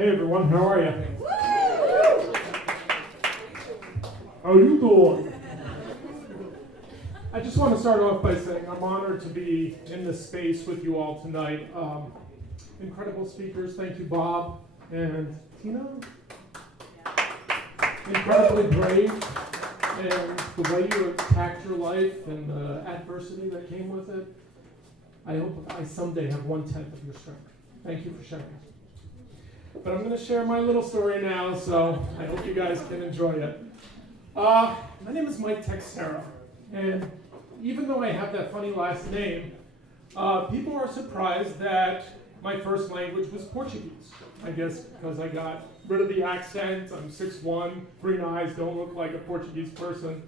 Hey everyone, how are you? How you doing? I just want to start off by saying I'm honored to be in this space with you all tonight. Incredible speakers, thank you Bob and Tina. Incredibly brave, and the way you attacked your life and the adversity that came with it. I hope I someday have 1/10 of your strength. Thank you for sharing. But I'm going to share my little story now, so I hope you guys can enjoy it. My name is Mike Teixeira, and even though I have that funny last name, people are surprised that my first language was Portuguese. I guess because I got rid of the accent, I'm 6'1", green eyes, don't look like a Portuguese person.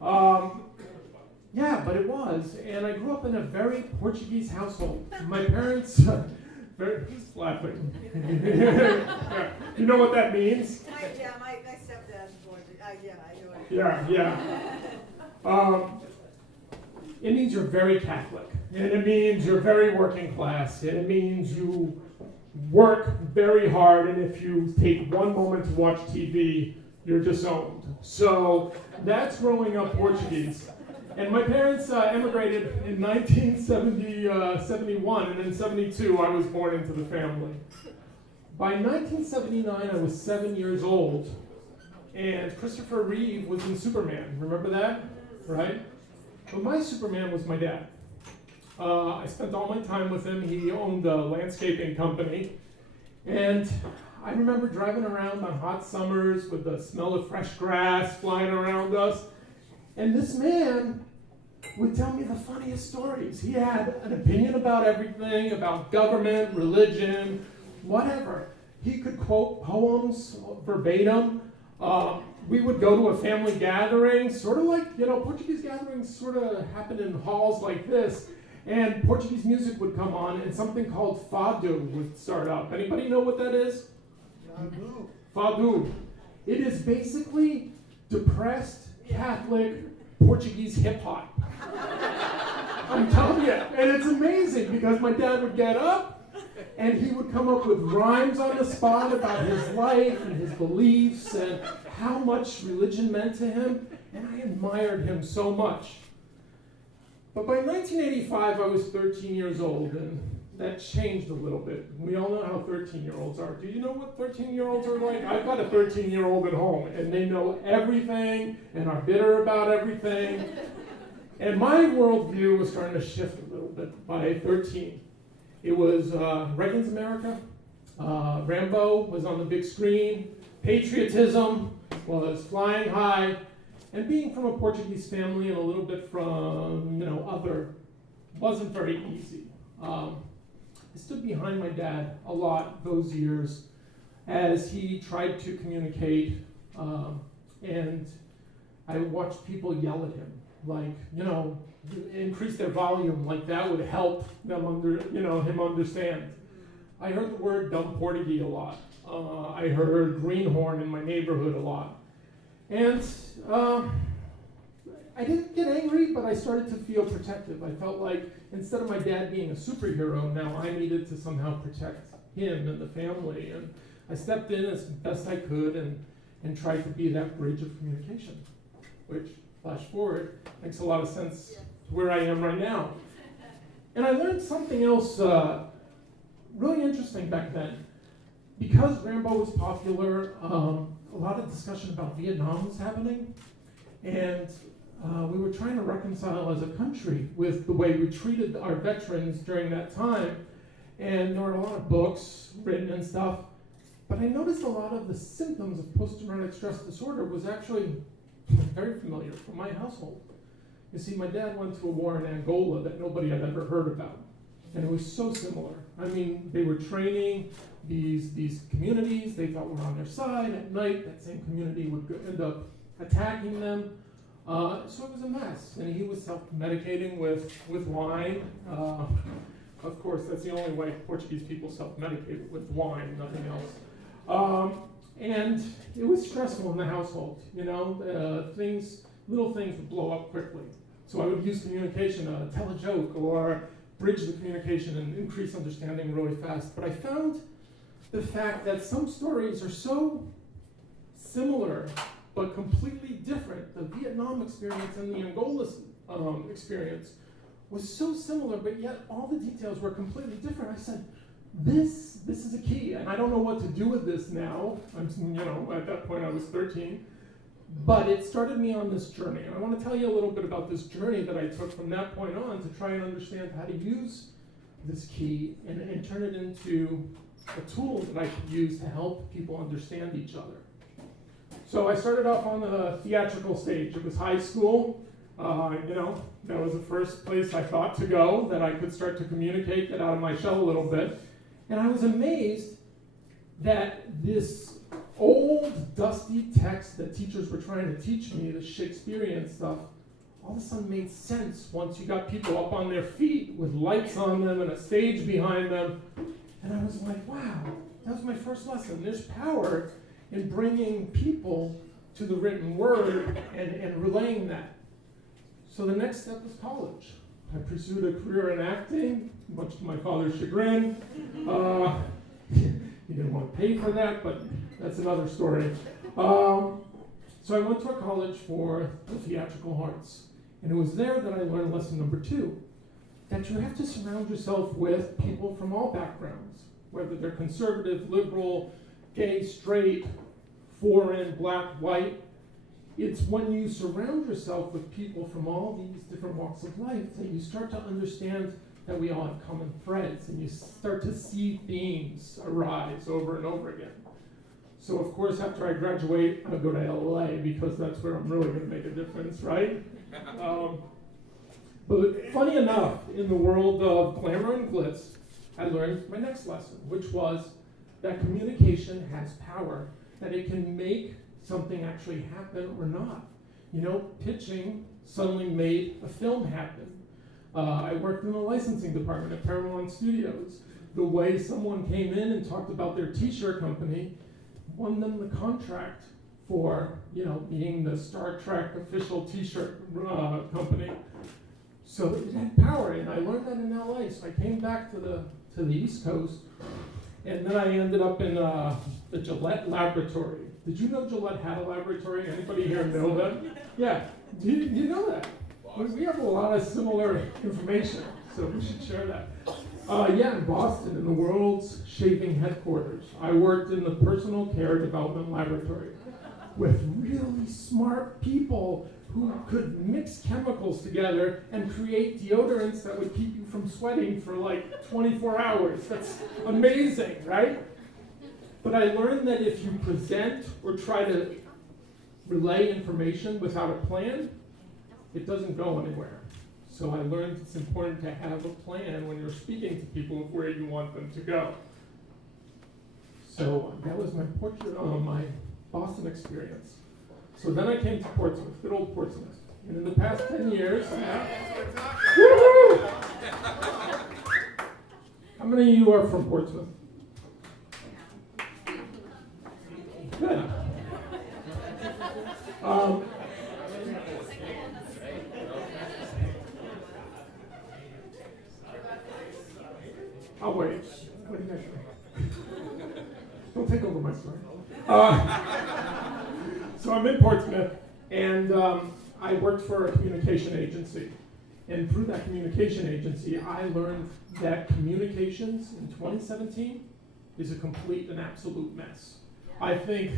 Yeah, but it was, and I grew up in a very Portuguese household. My parents... Who's laughing? Yeah. You know what that means? My stepdad's Portuguese. I know it. Yeah. It means you're very Catholic, and it means you're very working class, and it means you work very hard, and if you take one moment to watch TV, you're disowned. So that's growing up Portuguese. And my parents emigrated in 1971, and in 72 I was born into the family. By 1979 I was 7 years old, and Christopher Reeve was in Superman. Remember that? Right? But my Superman was my dad. I spent all my time with him. He owned a landscaping company, and I remember driving around on hot summers with the smell of fresh grass flying around us. And this man would tell me the funniest stories. He had an opinion about everything, about government, religion, whatever. He could quote poems verbatim. We would go to a family gathering, sort of like, Portuguese gatherings sort of happened in halls like this, and Portuguese music would come on, and something called fado would start up. Anybody know what that is? Fado. Fado. It is basically depressed Catholic Portuguese hip-hop. I'm telling you, and it's amazing because my dad would get up and he would come up with rhymes on the spot about his life and his beliefs and how much religion meant to him, and I admired him so much. But by 1985, I was 13 years old, and that changed a little bit. We all know how 13-year-olds are. Do you know what 13-year-olds are like? I've got a 13-year-old at home, and they know everything and are bitter about everything. And my worldview was starting to shift a little bit by 13. It was Reagan's America. Rambo was on the big screen. Patriotism was flying high. And being from a Portuguese family and a little bit from, other, wasn't very easy. I stood behind my dad a lot those years as he tried to communicate, and I watched people yell at him, like, increase their volume, like that would help them him understand. I heard the word dumb Portuguese a lot. I heard greenhorn in my neighborhood a lot. And I didn't get angry, but I started to feel protective. I felt like instead of my dad being a superhero, now I needed to somehow protect him and the family. And I stepped in as best I could and tried to be that bridge of communication, which, flash forward, makes a lot of sense to where I am right now. And I learned something else really interesting back then. Because Rambo was popular, a lot of discussion about Vietnam was happening, and we were trying to reconcile as a country with the way we treated our veterans during that time, and there were a lot of books written and stuff, but I noticed a lot of the symptoms of post-traumatic stress disorder was actually very familiar from my household. You see, my dad went to a war in Angola that nobody had ever heard about, and it was so similar. I mean, they were training these communities, they thought were on their side. At night, that same community would end up attacking them. So it was a mess, and he was self-medicating with wine. Of course, that's the only way Portuguese people self-medicate, with wine, nothing else. And it was stressful in the household, little things would blow up quickly. So I would use communication to tell a joke or bridge the communication and increase understanding really fast. But I found the fact that some stories are so similar but completely different. The Vietnam experience and the Angola experience was so similar, but yet all the details were completely different. I said, this is a key, and I don't know what to do with this now. At that point I was 13, but it started me on this journey. And I want to tell you a little bit about this journey that I took from that point on to try and understand how to use this key and turn it into a tool that I could use to help people understand each other. So I started off on the theatrical stage. It was high school. That was the first place I thought to go, that I could start to communicate, get out of my shell a little bit. And I was amazed that this old, dusty text that teachers were trying to teach me, the Shakespearean stuff, all of a sudden made sense once you got people up on their feet with lights on them and a stage behind them. And I was like, wow, that was my first lesson. There's power in bringing people to the written word and relaying that. So the next step was college. I pursued a career in acting, much to my father's chagrin. He didn't want to pay for that, but that's another story. So I went to a college for the theatrical arts. And it was there that I learned lesson number 2, that you have to surround yourself with people from all backgrounds, whether they're conservative, liberal, gay, straight, foreign, black, white. It's when you surround yourself with people from all these different walks of life that you start to understand that we all have common threads, and you start to see themes arise over and over again. So of course, after I graduate, I'll go to LA because that's where I'm really going to make a difference, right? But funny enough, in the world of glamour and glitz, I learned my next lesson, which was that communication has power, that it can make something actually happen or not. Pitching suddenly made a film happen. I worked in the licensing department at Paramount Studios. The way someone came in and talked about their t-shirt company won them the contract for, being the Star Trek official t-shirt company. So it had power, and I learned that in LA. So I came back to the East Coast, and then I ended up in the Gillette laboratory. Did you know Gillette had a laboratory? Anybody here know that? Yeah, you know that? We have a lot of similar information, so we should share that. In Boston, in the world's shaving headquarters. I worked in the personal care development laboratory with really smart people who could mix chemicals together and create deodorants that would keep you from sweating for like 24 hours. That's amazing, right? But I learned that if you present or try to relay information without a plan, it doesn't go anywhere. So I learned it's important to have a plan when you're speaking to people of where you want them to go. So that was my my Boston experience. So then I came to Portsmouth, good old Portsmouth. And in the past 10 years, woo-hoo! How many of you are from Portsmouth? Good. I'll wait. What do you guys think? Don't take over my story. So I'm in Portsmouth, and I worked for a communication agency. And through that communication agency, I learned that communications in 2017 is a complete and absolute mess. I think,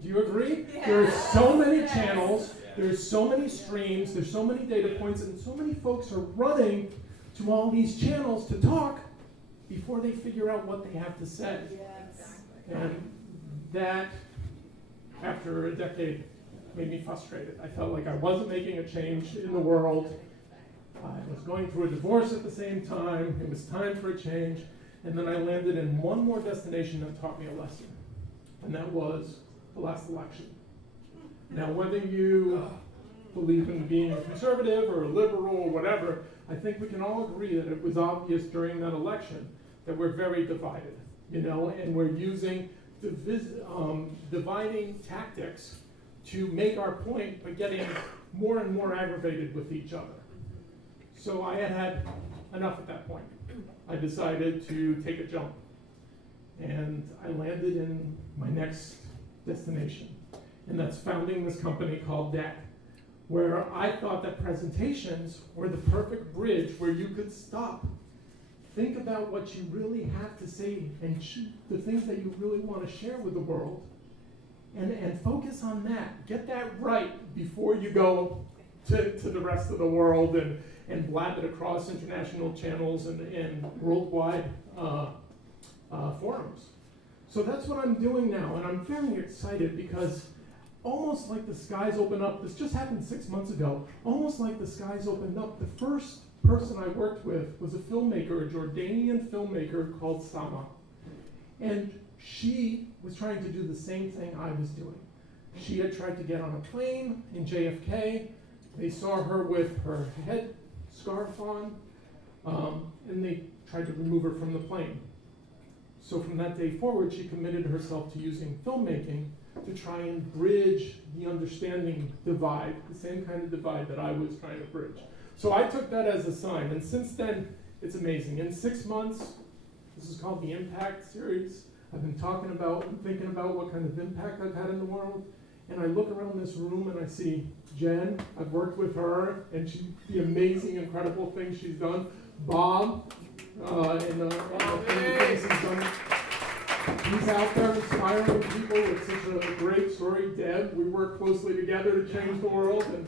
do you agree? Yeah. There are so many channels, there's so many streams, there's so many data points, and so many folks are running to all these channels to talk before they figure out what they have to say. Yes. And that, after a decade, made me frustrated. I felt like I wasn't making a change in the world. I was going through a divorce at the same time. It was time for a change. And then I landed in one more destination that taught me a lesson. And that was the last election. Now, whether you believe in being a conservative or a liberal or whatever, I think we can all agree that it was obvious during that election that we're very divided, and we're using dividing tactics to make our point, but getting more and more aggravated with each other. So I had enough at that point. I decided to take a jump. and I landed in my next destination, and that's founding this company called DEC, where I thought that presentations were the perfect bridge where you could stop, think about what you really have to say, and the things that you really want to share with the world, and focus on that. Get that right before you go to the rest of the world and blab it across international channels and worldwide forums. So that's what I'm doing now, and I'm very excited because almost like the skies opened up, this just happened 6 months ago, almost like the skies opened up. The first person I worked with was a filmmaker, a Jordanian filmmaker called Sama. And she was trying to do the same thing I was doing. She had tried to get on a plane in JFK. They saw her with her head scarf on, and they tried to remove her from the plane. So from that day forward, she committed herself to using filmmaking to try and bridge the understanding divide, the same kind of divide that I was trying to bridge. So I took that as a sign, and since then, it's amazing. In 6 months, this is called the Impact Series. I've been talking about and thinking about what kind of impact I've had in the world, and I look around this room and I see Jen. I've worked with her, and the amazing, incredible things she's done. Bob, and the things he's done. He's out there inspiring people with such a great story. Deb, we work closely together to change the world, and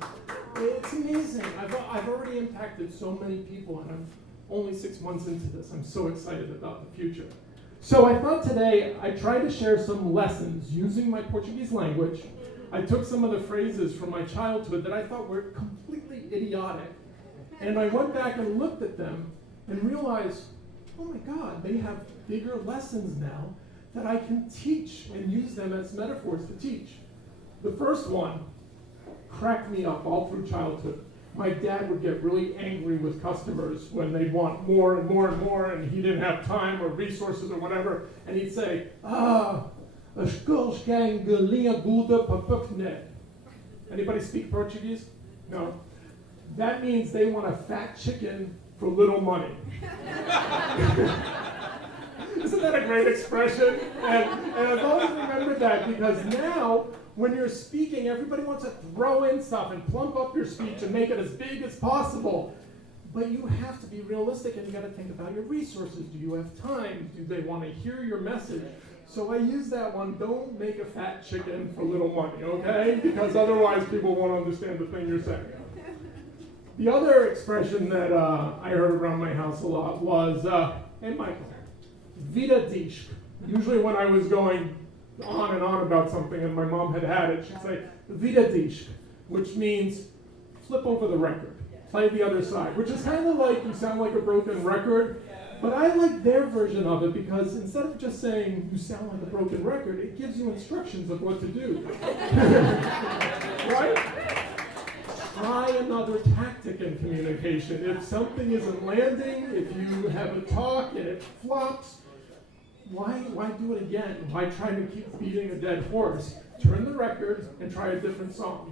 it's amazing. I've already impacted so many people, and I'm only 6 months into this. I'm so excited about the future. So I thought today I'd try to share some lessons using my Portuguese language. I took some of the phrases from my childhood that I thought were completely idiotic, and I went back and looked at them and realized, oh my God, they have bigger lessons now that I can teach and use them as metaphors to teach. The first one cracked me up all through childhood. My dad would get really angry with customers when they'd want more and more and more, and he didn't have time or resources or whatever, and he'd say, as coisas querem galinha gorda para comer. Anybody speak Portuguese? No. That means they want a fat chicken for little money. Isn't that a great expression? And I've always remembered that because now, when you're speaking, everybody wants to throw in stuff and plump up your speech and make it as big as possible. But you have to be realistic, and you got to think about your resources. Do you have time? Do they want to hear your message? So I use that one, don't make a fat chicken for little money, okay? Because otherwise people won't understand the thing you're saying. The other expression that I heard around my house a lot was, hey Michael, vida disc. Usually when I was going on and on about something and my mom had it, she'd say, vida disc, which means flip over the record, play the other side, which is kind of like you sound like a broken record, but I like their version of it because instead of just saying you sound like a broken record, it gives you instructions of what to do. Right? Try another tactic in communication. If something isn't landing, if you have a talk and it flops, why do it again? Why try to keep beating a dead horse? Turn the record and try a different song.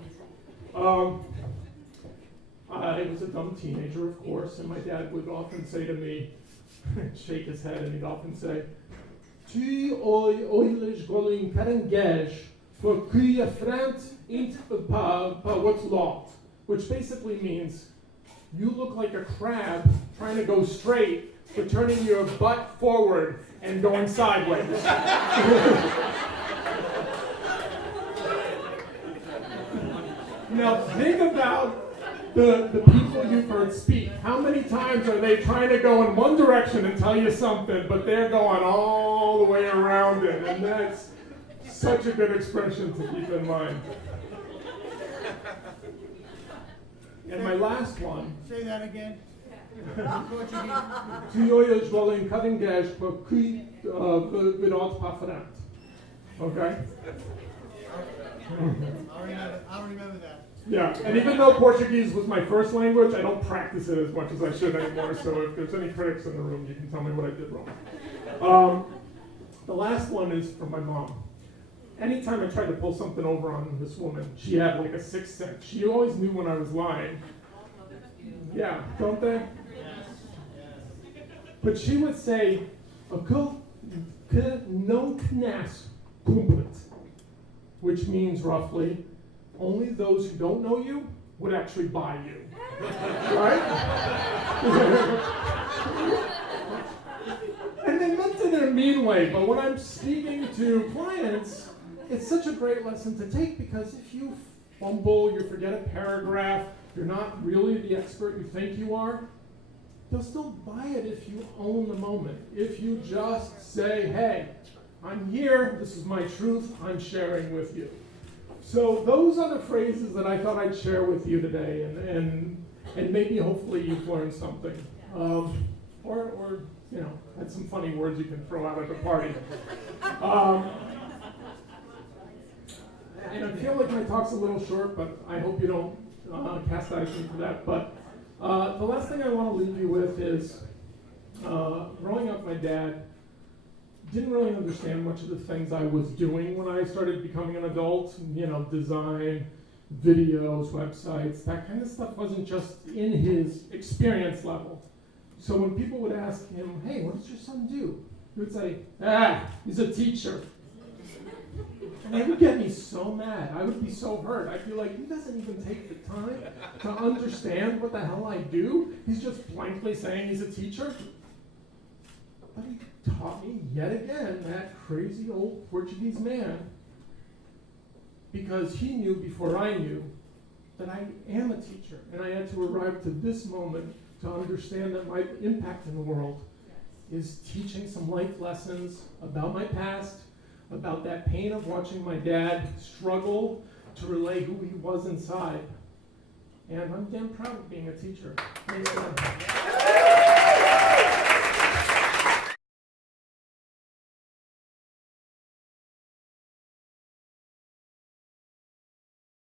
I was a dumb teenager, of course, and my dad would often say to me, shake his head, and he'd often say, Tu olhas golem caranguejo, porque a frente para what's locked, which basically means you look like a crab trying to go straight, but turning your butt forward and going sideways. Now think about the people you've heard speak. How many times are they trying to go in one direction and tell you something, but they're going all the way around it? And that's such a good expression to keep in mind. And my last one. Say that again. Tu olhas golem caranguejo, porque virado para frente. Okay? I'll remember that. Yeah, and even though Portuguese was my first language, I don't practice it as much as I should anymore, so if there's any critics in the room, you can tell me what I did wrong. The last one is from my mom. Anytime I tried to pull something over on this woman, she had like a sixth sense. She always knew when I was lying. Yeah, don't they? But she would say, aquele non knas kumplit, which means roughly, only those who don't know you would actually buy you. Right? And they meant it in a mean way, but when I'm speaking to clients, it's such a great lesson to take, because if you fumble, you forget a paragraph, you're not really the expert you think you are, they'll still buy it if you own the moment. If you just say, hey, I'm here, this is my truth, I'm sharing with you. So those are the phrases that I thought I'd share with you today, and maybe hopefully you've learned something. Or you know, had some funny words you can throw out at the party. And I feel like my talk's a little short, but I hope you don't chastise me for that. But the last thing I want to leave you with is, growing up, my dad didn't really understand much of the things I was doing when I started becoming an adult. You know, design, videos, websites, that kind of stuff wasn't just in his experience level. So when people would ask him, hey, what does your son do? He would say, he's a teacher. And it would get me so mad. I would be so hurt. I'd be like, he doesn't even take the time to understand what the hell I do. He's just blankly saying he's a teacher. But he taught me yet again, that crazy old Portuguese man, because he knew before I knew that I am a teacher. And I had to arrive to this moment to understand that my impact in the world is teaching some life lessons about my past, about that pain of watching my dad struggle to relay who he was inside. And I'm damn proud of being a teacher. Thanks, God.